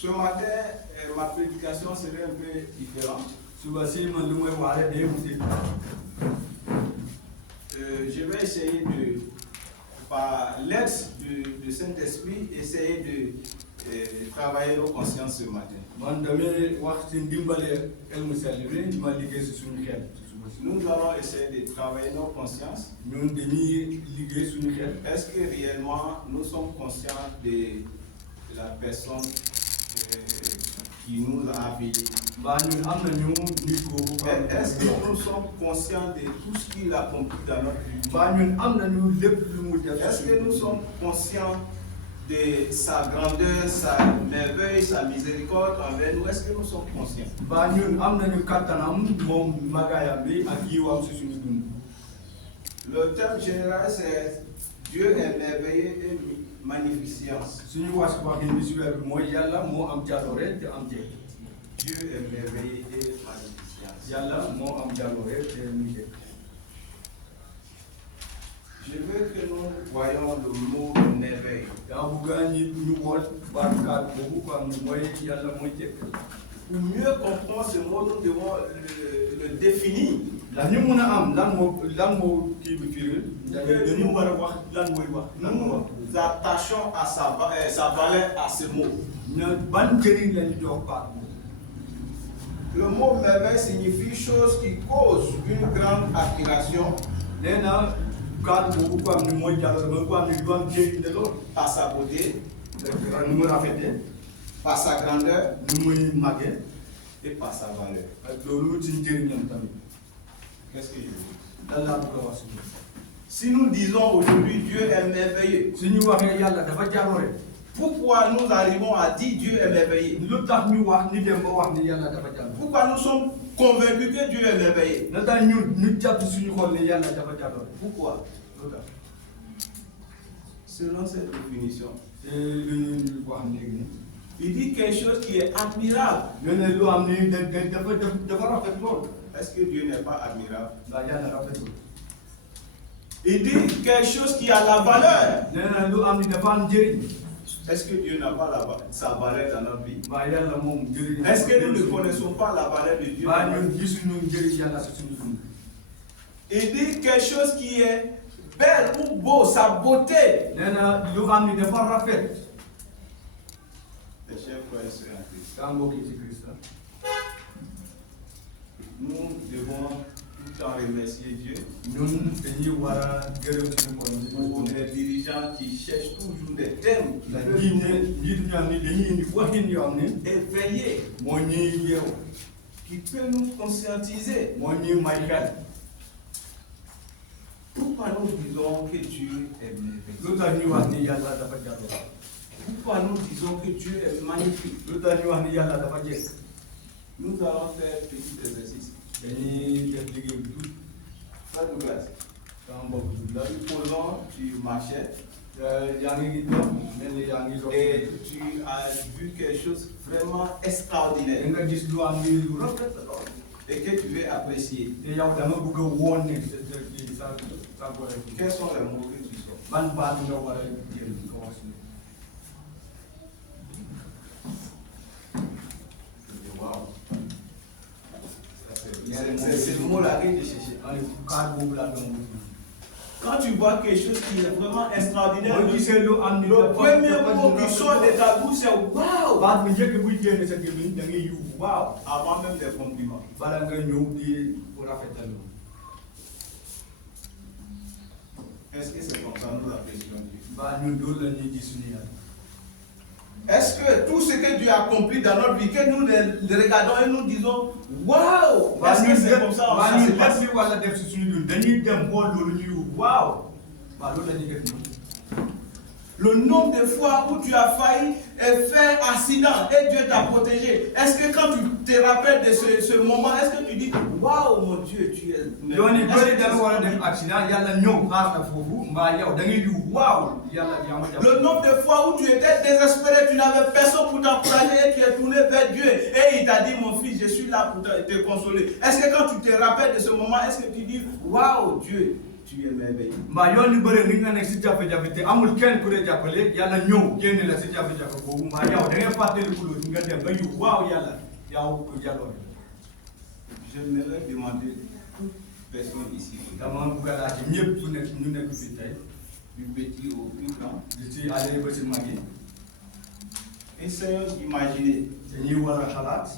Ce matin, ma prédication serait un peu différente. Je vais essayer de, par l'aide du Saint-Esprit, essayer de travailler nos consciences ce matin. Nous allons essayer de travailler nos consciences. Est-ce que réellement nous sommes conscients de la personne qui nous a appelés? Est-ce que nous sommes conscients de tout ce qu'il a accompli dans notre vie? Est-ce que nous sommes conscients de sa grandeur, sa merveille, sa miséricorde envers nous? Est-ce que nous sommes conscients? Le thème général, c'est Dieu est merveilleux et magnificence. Dieu est merveilleux et magnificence. Je veux que nous voyons le mot merveille. Pour mieux comprendre ce mot, nous devons le définir. Nous attachons à sa valeur à ce mot. Le mot merveille signifie chose qui cause une grande admiration. Par sa beauté, par sa grandeur et par sa valeur. Qu'est-ce que je veux dire? Si nous disons aujourd'hui Dieu est merveilleux, pourquoi nous arrivons à dire Dieu est merveilleux? Pourquoi nous sommes convaincus que Dieu est merveilleux? Pourquoi? Selon cette définition, il dit quelque chose qui est admirable. Est-ce que Dieu n'est pas admirable? Il dit quelque chose qui a la valeur. Est-ce que Dieu n'a pas sa valeur dans notre vie? Est-ce que nous ne connaissons pas la valeur de Dieu? Il dit quelque chose qui est belle ou beau, sa beauté. Mes chers frères et sœurs en Christ, nous devons tout le temps remercier Dieu pour les dirigeants qui cherchent toujours des thèmes éveillés, qui peuvent nous conscientiser. Pourquoi nous disons que Dieu est merveilleux? Pourquoi nous disons que Dieu est magnifique? Nous allons faire un petit exercice. Frère Douglas, supposons tu marchais et tu as vu quelque chose vraiment extraordinaire et que tu veux apprécier. Quels sont les mots que tu sors? Wow. C'est le mot là que j'ai cherché. Quand tu vois quelque chose qui est vraiment extraordinaire, le premier mot qui sort de ta bouche c'est wow. Avant même les compliments. Est-ce que c'est comme ça nous apprécions Dieu? Est-ce que tout ce que Dieu a accompli dans notre vie, que nous le regardons et nous disons waouh? Est-ce que c'est comme ça? Le nombre de fois où tu as failli faire accident et Dieu t'a protégé. Est-ce que quand tu te rappelles de ce moment, est-ce que tu dis waouh mon Dieu, tu es merveilleux? Le nombre de fois où tu étais désespéré, tu n'avais personne pour t'encourager et tu es tourné vers Dieu et il t'a dit mon fils, je suis là pour te consoler. Est-ce que quand tu te rappelles de ce moment, est-ce que tu dis waouh Dieu, tu es merveilleux. Ma yoon bëre ni nga nekk si jafe-jafe te amul kenn ku lay jàppale yàlla ñëw génne la si jafe-jafe boobu mbaa yow da ngay fàttali ko nga dem ba yu waaw yàlla yow ko jàlloo. J'aimerais demander toute personne ici, dama bëgg a laaj ñëpp ñu nekk fii tey du petit au plus grand, di ci àll ba ci mag yi essayons d'imaginer dañuy war a xalaat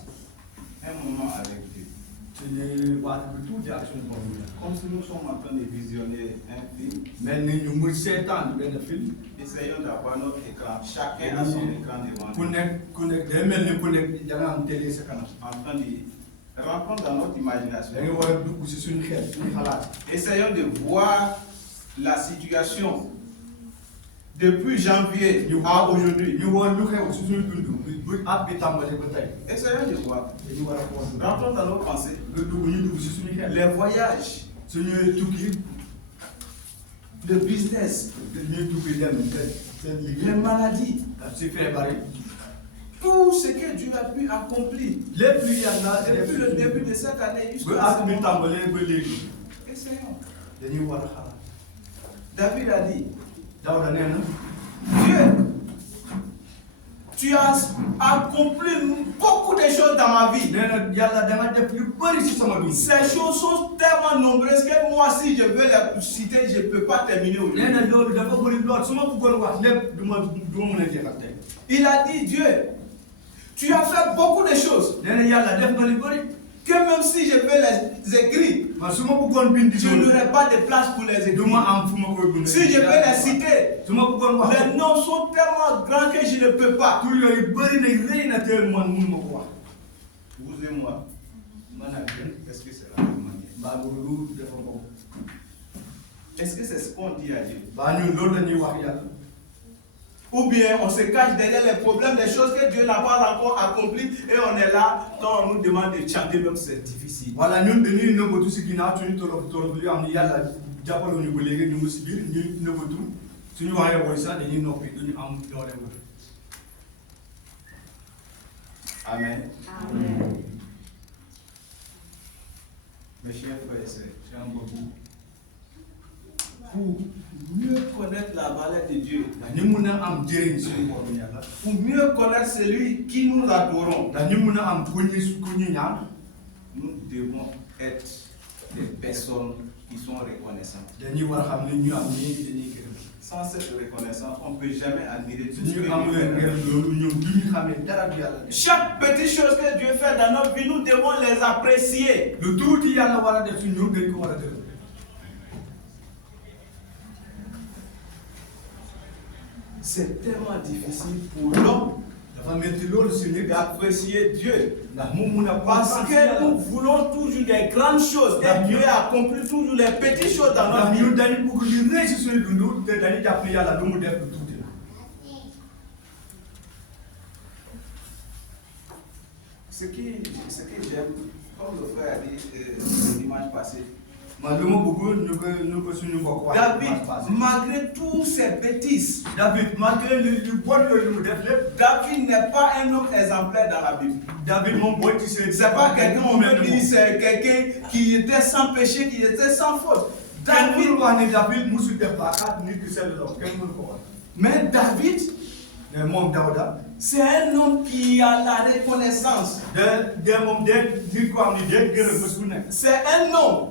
un moment avec Dieu. ci ñuy waat bi tuuti ak suñu borom bi. Comme si nous sommes en train de visionner un film, mel ni ñu ngi seetaan benn film essayons d'avoir notre écran, chacun a son écran devant ku nous, nekk day mel ni ku nekk da nga am télé sa kanam. en train de rentrer dans notre imagination. da ngay war a dugg si suñu xel suñu xalaat. Essayons de voir la situation depuis janvier à aujourd'hui. ñu woon lu xew si suñu dund bu at bi tàmbalee ba tey. Essayons de voir. dañu war a xool. Rentrons dans nos pensées. nga dugg ñu dugg si suñu xel. Les voyages, suñuy tukki le business, dañuy tukki dem seen les liggéey. maladies, si feebar yi. tout ce que Dieu a pu accomplir lépp lu yàlla depuis le début de cette année jusqu'à ba ce at bi moment. tàmbalee ba léegi. Essayons. dañuy war a xalaat. David a dit, Daouda nee na. Dieu, tu as accompli beaucoup de choses dans ma vie. nee na yàlla danga def yu bëri si sama dund. Ces choses sont tellement nombreuses que moi, si je veux les citer, je ne peux pas terminer aujourd'hui. nee na loolu dafa bëri lool su ma bëggoon wax lépp du ma mën a jeexal tey. Il a dit, Dieu, tu as fait beaucoup de choses. nee na yàlla def nga lu bëri. Que même si je veux les écrire, man su ma bëggoon bind je n'aurai pas de place pour les du écrire. ma am fu ma koy bind. Si je veux les citer, su ma bëggoon wax. les noms sont tellement grands que je ne peux pas. tur yooyu bëri na rëy na te man mun ma ko wax. Vous et moi, man ak yéen. est-ce que c'est la même manière? mbaa loolu dafa bokk. Est-ce que c'est ce qu'on dit à Dieu? mbaa ñun loolu la ñuy wax yàlla. Ou bien on se cache derrière les problèmes, les choses que Dieu n'a pas encore accomplies et on est là quand on nous demande de chanter, même si c'est difficile. voilà ñun dañuy nëbbatu si ginnaaw suñu tolof yu am ni yàlla jàppaloo ñu ba léegi ñu ngi si biir ñu nëbbatu suñu waxee woy sax dañuy noppi duñu am doole wër. Amen. Amen. Mes chers frères et sœurs, j'aime beaucoup. pour mieux connaître la valeur de Dieu, ndax ñu mun a am njëriñ suñu borom yàlla. pour mieux connaître celui qui nous adorons, ndax ñu mun a am ku ñu ñaan. nous devons être des personnes qui sont reconnaissantes. dañuy war a xam ne ñu am nii dañuy gërëm. Sans cette reconnaissance, on ne peut jamais admirer tout ce que suñu Dieu amuleen fait. gërëm loolu ñoom duñu xamee dara bi yàlla def. Chaque petite chose que Dieu fait dans notre vie, nous devons les apprécier. lu tuuti yàlla war a def si ñun dañ ko war a gërëm. C'est tellement difficile pour l'homme dafa métti loolu si nit. d'apprécier Dieu. ndax mu mun a Parce que nous voulons toujours des grandes choses et Dieu accomplit toujours les petites choses dans notre ndax vie. ñun dañu bëgg lu rëy si suñu dund te dañu jàpp ne yàlla lu mu def lu tuuti la. Ce que j'aime, comme le frère a dit dimanche passé, man lu ma bëgg ñu ko suñu mbokk wax. David, malgré toutes ses bêtises, David malgré lu bon yooyu lu mu def lépp. David n'est pas un homme exemplaire dans la Bible. David moom boo gisee. C'est pas quelqu'un, on peut dire, c'est quelqu'un qui était sans péché, qui était sans faute. David David, wax ne David musul def bàkkaar nit ki sell la kenn mënu ko wax. mais David, mais moom Daouda. c'est un homme qui a la reconnaissance. moom nit ko am ni de gërëm bés bu nekk. C'est un homme,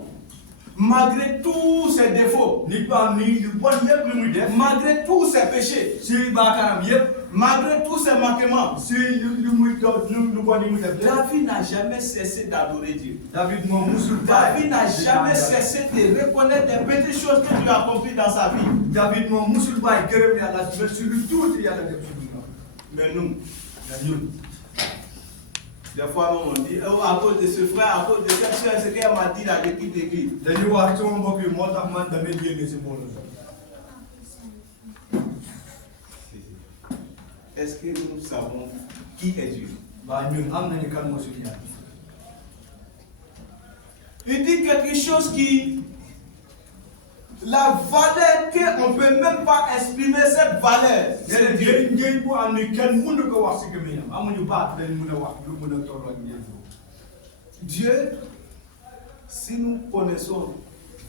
malgré tous ses défauts, nit ko am ni lu bon lépp lu muy def. malgré tous ses péchés, si baakaaram yëpp. malgré tous ses manquements, si lu muy doon lu bon yi muy def lépp. David n'a jamais cessé d'adorer Dieu. David moom musul. David n'a jamais cessé de reconnaître les petites choses que Dieu a accomplies dans sa vie. David moom musul bàyyi gërëm yàlla si lu tuuti yàlla def si lu. Mais nous, ñun. des fois on dit, oh, à cause de ce frère, à cause de cette soeur, ce qu'elle m'a dit là depuis l'église. dañuy wax sama mbokk yi moo tax man damay génne si mbooloo. Est-ce que nous savons qui est Dieu? waaw ñun am nañu kan moo suñu yàlla. Il dit quelque chose qui, la valeur qu'on ne peut même pas exprimer, cette valeur, c'est Dieu. njëriñ bu am ni kenn mënu ko wax si gémmiñam amuñu baat dañ mën a wax lu mën a tolloo ak njëriñ boobu. Dieu, si nous connaissons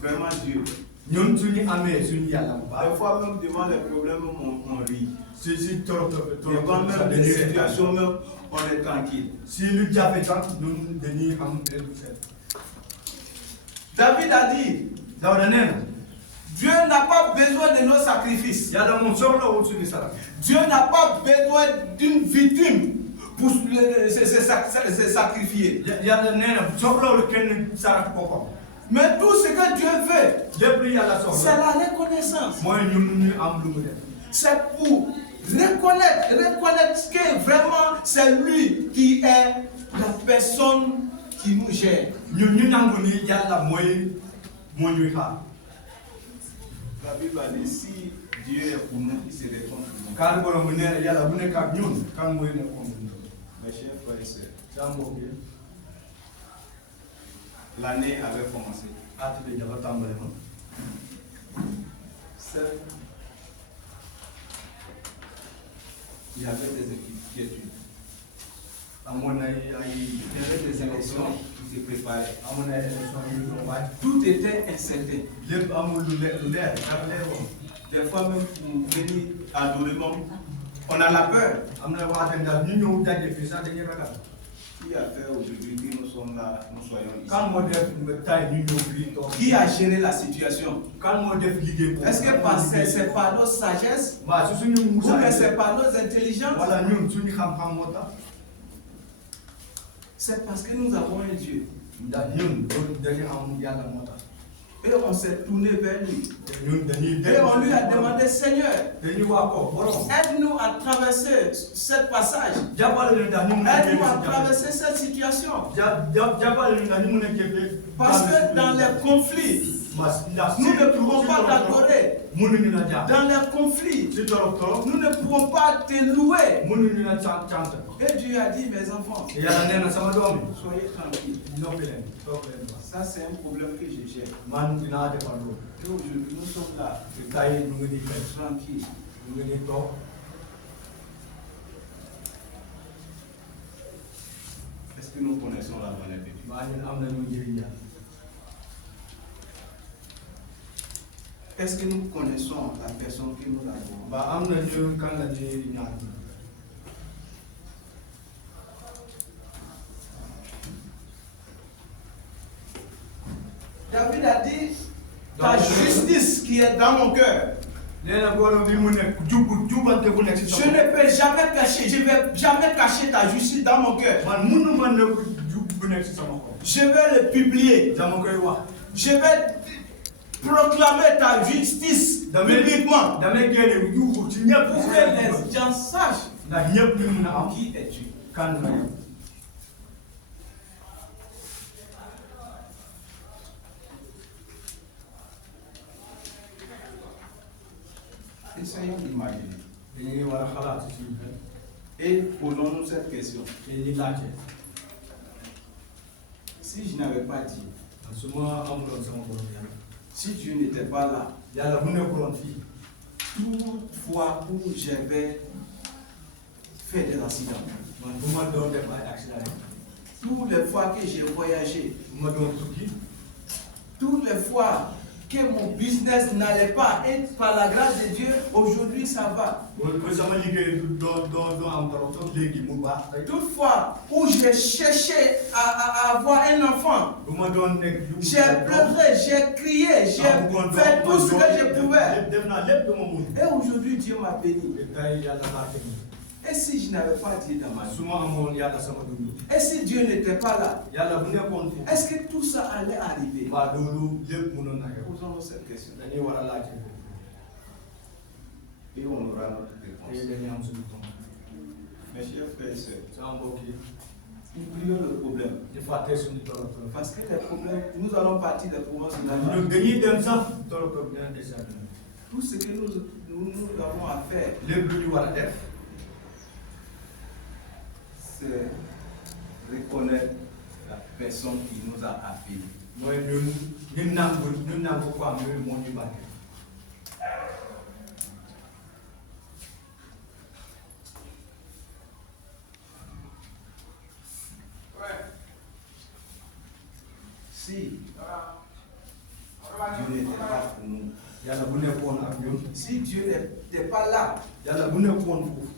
vraiment Dieu, ñun suñu amee suñu yàlla bu baax. Des fois même devant les problèmes on rit. si trop Devant même les situations même on est tranquille. si lu jafe sax ñun dañuy am lu set. David a dit. Daouda nee na. Dieu n'a pas besoin de nos sacrifices. Yàlla moom soxlawul suñu sarax. Dieu n'a pas besoin d'une victime pour se sacrifier. Yàlla nee na soxlawul kenn sarax boppam. Mais tout ce que Dieu veut, c'est la reconnaissance. mooy ñun ñu am lu mu def. C'est pour reconnaître que vraiment c'est lui qui est la personne qui nous gère. ñun ñu nangu ni Yàlla mooy moo ñuy xaar. La Bible a dit si Dieu est pour nous, il se retourne pour nous. Kaan borom bu nee na Yàlla bu nekk ak ñun kan mooy nekk comme ñun. Mes chers frères et sœurs, Saa mbokk yi. l'année avait commencé. At bi dafa tàmbale ma. Il y avait des inquiétudes. Amoon na Il y avait des élections qui se préparaient. amoon na élection yu ñu waaj. Tout était incertain. lépp amul lu leer dafa leer woon. Des fois même pour venir adorer moom, on a la peur. am na waxtaan daal ñu ñëw daje fii sax dañuy ragal. Qui a fait aujourd'hui que nous sommes là, nous soyons ici? kan moo def tay ñu ñëw fii toog. Qui a géré la situation? kan moo def liggéey boobu. Est-ce que c'est par notre sagesse waaw su suñu ou musa bien c'est par notre intelligence? wala ñun suñu xam-xam moo tax. C'est parce que nous avons un Dieu. ndax ñun dañu am Yàlla moo tax. Et on s'est tourné vers lui. ñun dañuy Et on lui a demandé, Seigneur, dañuy wax ko borom. aide-nous à traverser ce passage. jàppale leen ndax ñu mun a Aide-nous à traverser cette situation. jàppale leen ndax ñu mun a jëfee. Parce que dans les conflits, nous ne pouvons pas t'adorer. mënuñu la jàpp. Dans les conflits, ci torop nous ne pouvons pas te louer. mënuñu la cant. Et Dieu a dit, mes enfants, Yàlla nee na sama doom yi. soyez tranquilles. noppi leen toog leen ba. Ça, c'est un problème que je gère. man dinaa defar loolu. Et aujourd'hui, nous sommes là, te tey ñu ngi nii kay. tranquilles. ñu ngi nii toog. Est-ce que nous connaissons la bonne Dieu? waa ñun am nañu njëriñ Yàlla. Est-ce que nous connaissons la personne que nous avons? ba am na ñu kan la ñuy ñaan. David a dit, ta justice qui est dans mon cœur, nee na borom bi mu nekk jubante bu nekk si je sama. ne peux jamais cacher, je ne vais jamais cacher ta justice dans mon cœur. man mënu ma nekk jub bu nekk si sama xol. Je vais le publier. dama koy wax. Je vais proclamer ta justice publiquement. damay génne yuuxu ci ñëpp. Pour que les gens sachent ndax ñëpp ñu mun a am. qui es-tu. kan la yow. Essayons d'imaginer. dañuy war a xalaat ci suñu xel. Et posons-nous cette question. dañuy laajte. Si je n'avais pas dit, su ma amuloon sama borom Yàlla. si Dieu n'était pas là, Yàlla bu nekkuloon fii. toute fois où j'avais fait des accidents, man bu ma doon def ay accident. toutes les fois que j'ai voyagé, bu ma doon tukki. toutes les fois que mon business n'allait pas, et par la grâce de Dieu, aujourd'hui ça va. ba sama liggéey doo am dara toog léegi mu baax. Toutefois, où j'ai cherché à avoir un enfant, bu ma doon nekk. j'ai pleuré, j'ai crié, j'ai fait tout ce que je pouvais. def naa lépp lu ma mun. Et aujourd'hui, Dieu m'a béni. te tey Yàlla laa teg. Et si je n'avais pas Dieu dans ma vie? su ma amoon Yàlla sama dund. Et si Dieu n'était pas là? Yàlla bu nekkoon fii. Est-ce que tout ça allait arriver? waa loolu lépp mënoon na xew. Posons-nous cette question. dañuy war a laajte. Et on aura notre tey réponse. dañuy am suñu tontu. Mes chers frères et sœurs, sama mbokk yi. oublions le problème. di fàtte suñu torop. Parce que les problèmes, nous allons partir des problèmes sur la ñun dañuy dem sax torop dina des à tout ce que nous avons à faire, lépp lu ñu war a def. c'est reconnaître la personne qui nous a appelés. mooy ñun nangu ko am yooyu moo ñu bàyyi. Si Dieu n'était pas pour nous, yàlla bu nekkoon ak ñun si Dieu n'était pas là, yàlla bu nekkoon foofu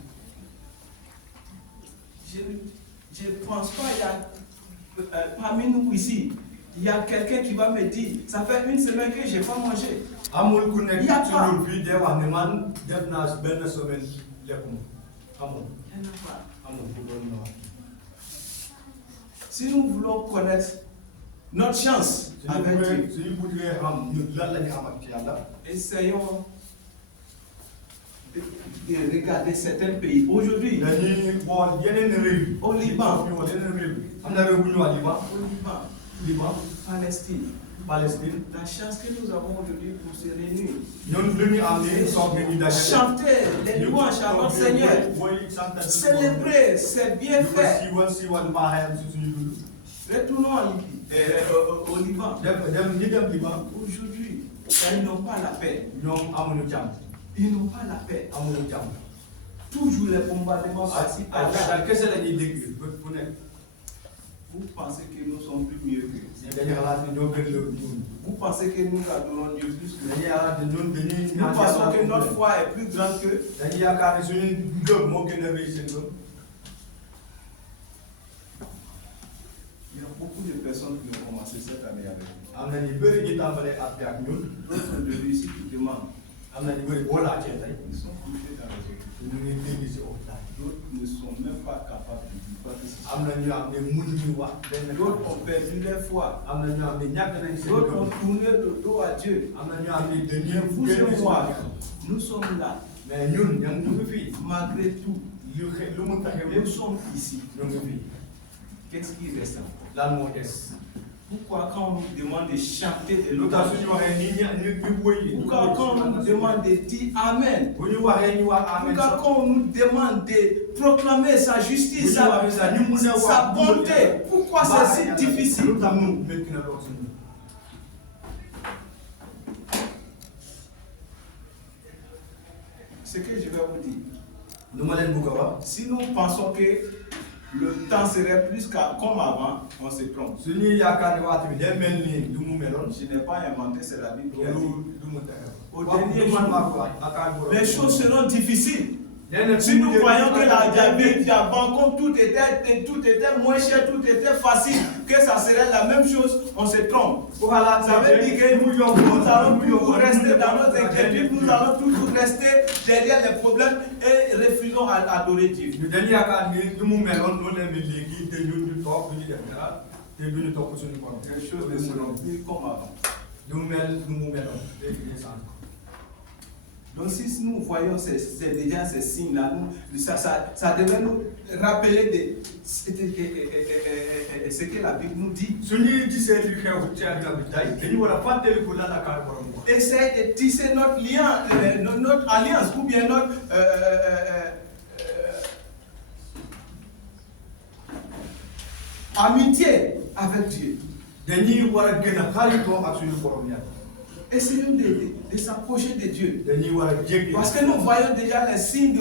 je ne pense pas il y a parmi nous ici, il y a quelqu'un qui va me dire, ça fait une semaine que je n'ai pas mangé. amul ku nekk Il y a ci pas. ñun fii day wax ne man def naa benn semaine lekkuma amul Il y en a pas. amul ku doon na wax Si nous voulons connaître notre chance avec Dieu, suñu buggee xam ñun lan la ñu am ak yàlla essayons de regarder certains pays. Aujourd'hui, dañuy xool yeneen réew yi au Liban, ñu xool yeneen réew yi am na réew bu ñu wax Liban Liban, Palestine, Palestine la chance que nous avons aujourd'hui pour se réunir, ñun lu ñu am ni soog nañu daje chanter les louanges à notre Seigneur, célébrer, c'est bien fait. siiwal mbaaxayam si suñu dund Retournons au Liban. dem ñi dem Liban Aujourd'hui, ils n'ont pas la paix. ñoom amuñu jàmm Ils n'ont pas la paix. amuñu jàmm Toujours les bombardements par-ci ay par-là. kese la ñuy dégg bët bu nekk Vous pensez que nous sommes plus mieux que eux. dañuy xalaat ne ñoo gën la ñun Vous pensez que nous adorons Dieu plus que eux. dañuy xalaat ne ñun dañuy Nous pensons que notre foi est plus grande qu'eux. dañuy yaakaar ne suñu ngëm moo gën a rëy seen ngëm Il y a beaucoup de personnes qui ont commencé cette année avec nous. am na ñu bëri ñu tàmbalee at bi ak ñun D'autres de lui, si tu demandes, am na ñu bëri boo laajtee tey ils sont couchés dans les hôpitaux. ñu ngi dégg si hôpital D'autres ne sont même pas capables de dire quoi que ce soit. am na ñu am ne mënuñu wax benn D'autres ont perdu leur foi. am na ñu am ne ñàkk nañ seen D'autres ont ngëm tourné le dos à Dieu. am na ñu am ne dañuy Vous génn et si moi, wàll. nous sommes là. mais ñun ñoom ñu ngi fii Malgré tout, lu mu taxee nous sommes ici. ñu ngi fii Qu'est-ce qui reste encore? lan moo des Pourquoi quand on nous demande de chanter de lu tax l'autre, suñu waxee nii ñu wëy pourquoi quand on nous demande de dire Amen, bu ñu waxee ñu wax amen pourquoi quand on nous demande de proclamer sa justice, sa bonté, pourquoi c'est si difficile lu tax mu métti na lool suñu Ce que je vais vous dire, lu ma leen bëgg a wax si nous pensons que le temps serait plus comme avant, on se trompe. suñuy yaakaar ne waxtu bi day mel nii du mu meloon Je n'ai pas inventé, c'est la Bible qui a dit. loolu du mu taxaw Au dernier jour, jour les choses seront difficiles. Si nous croyons que la Bible d'avant, comme tout était moins cher, tout était facile, que ça serait la même chose, on se trompe. Ça veut dire que nous allons toujours rester dans notre inquiétude, nous allons toujours rester derrière les problèmes et refusons à adorer Dieu. ñu dañu yaakaar ni du mu meloon noonu la mel léegi te ñun ñu toog du ñu def dara te du ñu topp suñu borom Les choses ne seront plus comme avant. du mu meloon léegi ñu sant Donc si nous voyons déjà ces signes-là, ça devrait nous rappeler ce que la Bible nous dit. suñuy gisee li xew ci àddina bi tey dañu war a fàttaliku lan la kaar borom wax Essaye de tisser notre lien, notre alliance ou bien notre amitié avec Dieu. dañuy war a gën a xaritoo ak suñu borom yàlla Essayons de s'approcher de Dieu. dañuy war a jéggi Parce que nous voyons déjà les signes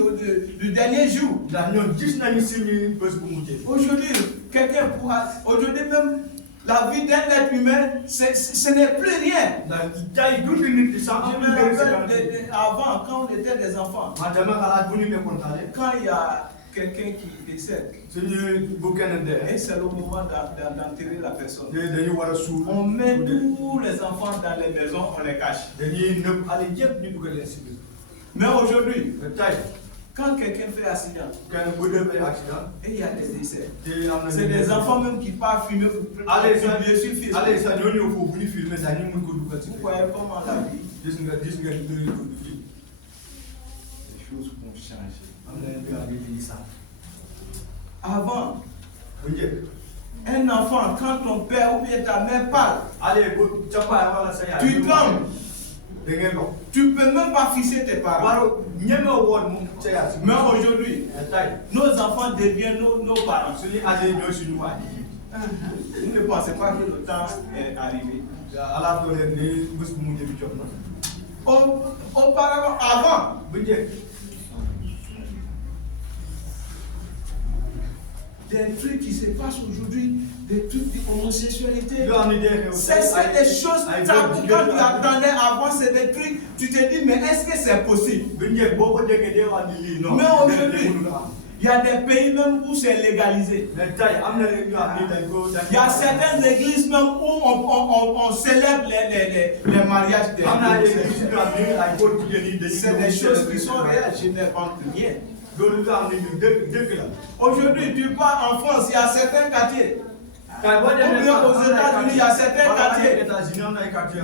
du dernier jour. ndax ñoom gis nañu suñu bés bu mujjee Aujourd'hui, quelqu'un pourra. Aujourd'hui même, la vie d'un être humain, ce n'est plus rien. ndax tey dundi nit di sax Je me rappelle avant, quand on était des enfants, man dama xalaat bu ñu nekkoon xale quand il y a quelqu'un qui décède, suñu bu kenn dee et c'est le moment d'enterrer la personne. dañu war a suul On met tous les enfants dans les maisons, on les cache. dañuy nëb xale yëpp ñu dugal leen si biir Mais aujourd'hui, mais tey quand quelqu'un fait accident kenn bu defee accident et il y a des décès, te am na c'est des enfants même qui partent fumer pour allez ça publier sur Facebook. allez ça ñoo ñëw foofu bu ñu filmé sax ñu mën ko dugal si Vous voyez comment la vie, gis nga ñu dund fii les choses vont changer. am na leen yaa ngi sax Avant, bu njëkk un enfant, quand ton père ou bien ta mère parle, allez bu cappaay wala sa yaay tu trembles. da ngay dox Tu ne peux même pas fixer tes parents. waro ñeme woon moom sa yaay si Mais aujourd'hui, tey nos enfants deviennent nos parents. suñu âgé ñooy suñu waaj Vous ne pensez pas que le temps est arrivé. alaatoo leen ni bés bu mujj bi jot na Auparavant, avant, bu njëkk des trucs qui se passent aujourd'hui, des trucs d'homosexualité. C'est C'est des choses taboues. Quand tu attendais avant, c'est des trucs, tu te dis, mais est-ce que c'est possible? Mais aujourd'hui, il y a des pays même où c'est légalisé. Il y a certaines églises même où on célèbre les mariages des c'est des choses qui sont réelles, je n'invente rien. Aujourd'hui, tu pars en France, il y a certains quartiers. Ou bien aux États-Unis, il y a certains quartiers.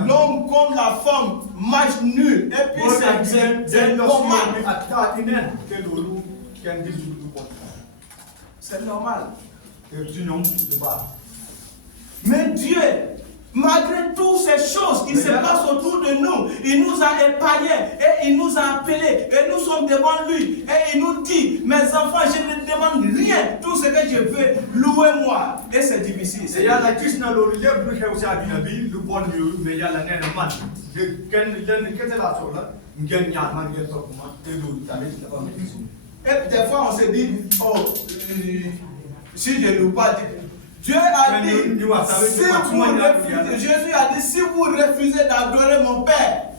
L'homme comme la femme marche nu. Et puis c'est normal. C'est normal. Mais Dieu, malgré toutes ces choses qui se passent autour de nous, il nous a épargnés et il nous a appelés et nous sommes devant lui et il nous dit, mes enfants, je ne demande rien, tout ce que je veux, louez-moi. Et c'est difficile. Et des fois on se dit, oh, si je ne loue pas, Dieu a dit, Jésus a dit, si vous refusez d'adorer mon Père,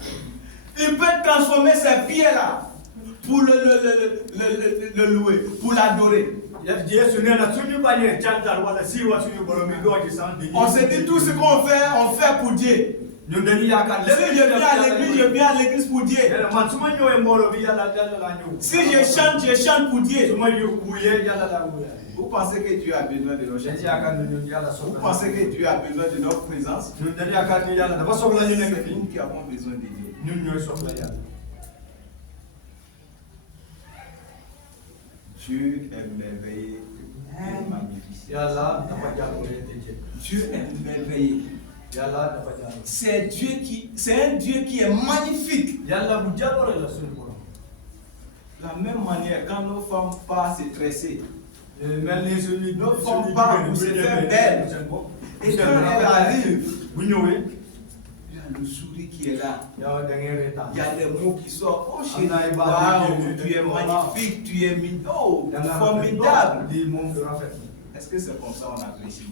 il peut transformer ces pieds-là pour le louer, pour l'adorer. On se dit tout ce qu'on fait, on fait pour Dieu. Si je viens à l'église pour Dieu. Si je chante pour Dieu. Vous pensez que Dieu a besoin de nos chants? Vous pensez que Dieu a besoin de notre présence? C'est nous qui avons besoin de Dieu. Dieu est merveilleux et magnifique. Dieu est merveilleux. C'est un Dieu qui est magnifique. De la même manière, quand nos femmes partent se tresser, nos femmes partent pour se faire belles. Et quand elles arrivent, il y a le sourire qui est là. Il y a des mots qui sortent. Oh chérie, wow, tu es magnifique, tu es mignon, formidable. Est-ce que c'est comme ça qu'on apprécie?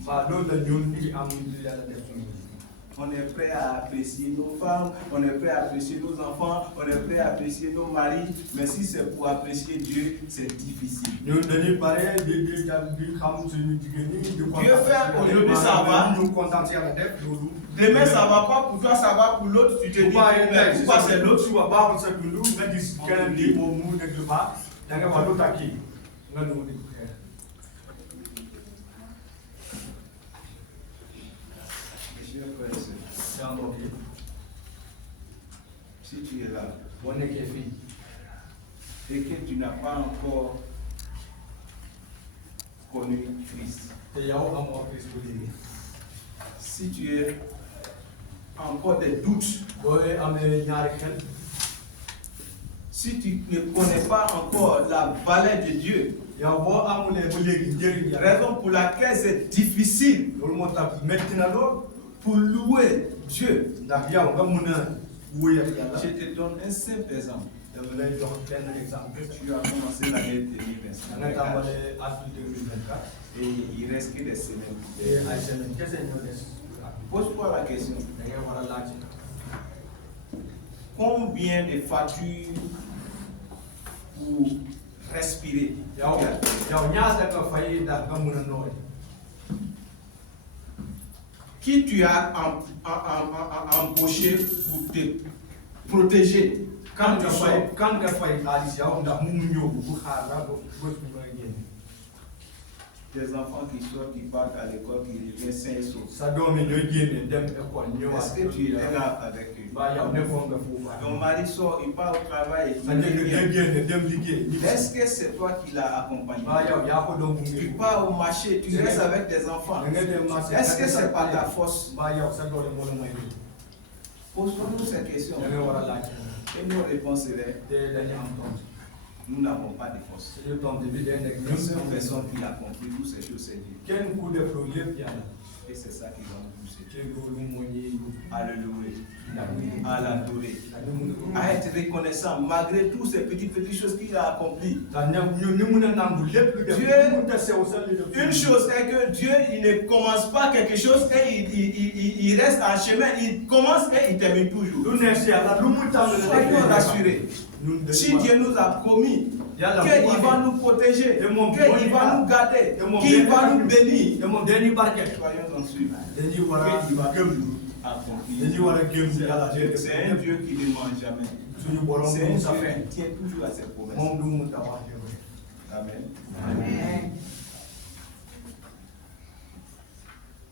On est prêt à apprécier nos femmes, on est prêt à apprécier nos enfants, on est prêt à apprécier nos maris, mais si c'est pour apprécier Dieu, c'est difficile. Dieu fait aujourd'hui ça va, demain ça va pas pour toi, ça va pour l'autre, tu te dis pourquoi c'est l'autre? Si tu es là et que tu n'as pas encore connu Christ, si tu as encore des doutes, si tu ne connais pas encore la valeur de Dieu, raison pour laquelle c'est difficile pour louer Dieu. Je te donne un simple exemple. Tu as commencé l'année 2024 et il reste que des semaines. Pose-toi la question. Combien de factures pour respirer? Qui tu as embauché pour te protéger quand tu sors? Des enfants qui sortent, qui partent à l'école, qui reviennent sains et saufs. Est-ce que tu es là avec eux? Ton mari sort, il part au travail, il revient. Est-ce que c'est toi qui l'as accompagné? Tu pars au marché, tu restes avec tes enfants. Est-ce que c'est pas ta force? Pose-nous ces questions. Et nos réponses seraient: nous n'avons pas de force. La seule personne qui a compris toutes ces choses, c'est Dieu. Et c'est ça qui va nous pousser Alléluia. à le louer, à l'adorer, à être reconnaissant malgré toutes ces petites choses qu'il a accomplies. Une chose est que Dieu, il ne commence pas quelque chose et il reste en chemin. Il commence et il termine toujours. Soyons rassurés. Si Dieu nous a promis qu'il va nous protéger, qu'il va nous garder, qu'il va nous bénir, soyons en sûr qu'il va accomplir. C'est un Dieu qui ne ment jamais. C'est un Dieu qui tient toujours à ses promesses. Amen. Amen.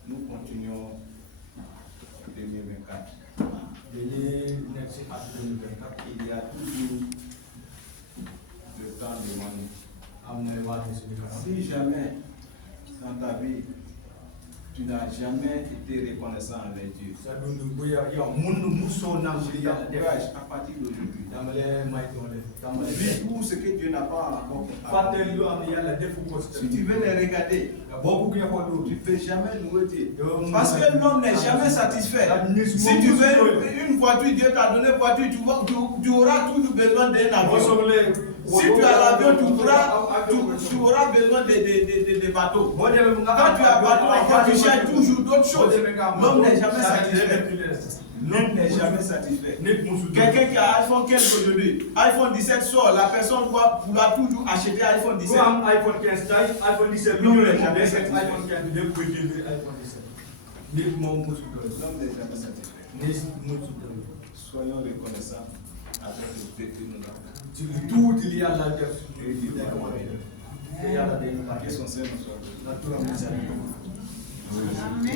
Nous continuons 2024. Il y a toujours le temps de manquer. Si jamais dans ta vie, tu n'as jamais été reconnaissant avec Dieu, encourage à partir d'aujourd'hui. Tout ce que Dieu n'a pas encore fait. Si tu veux les regarder, tu ne peux jamais louer Dieu. Parce que l'homme n'est jamais satisfait. Si tu veux une voiture, Dieu t'a donné une voiture, tu auras toujours besoin d'un avion. Si tu as l'avion, tu auras besoin de bateaux. Quand tu as bateau, encore tu cherches toujours d'autres choses. L'homme n'est jamais satisfait. L'homme n'est jamais satisfait. Quelqu'un qui a iPhone 15 aujourd'hui, iPhone 17 sort, la personne doit vouloir toujours acheter iPhone 17. L'homme n'est jamais satisfait. L'homme n'est jamais satisfait. Soyons reconnaissants avec le Dieu que nous avons. Que son Seigneur soit. Amen.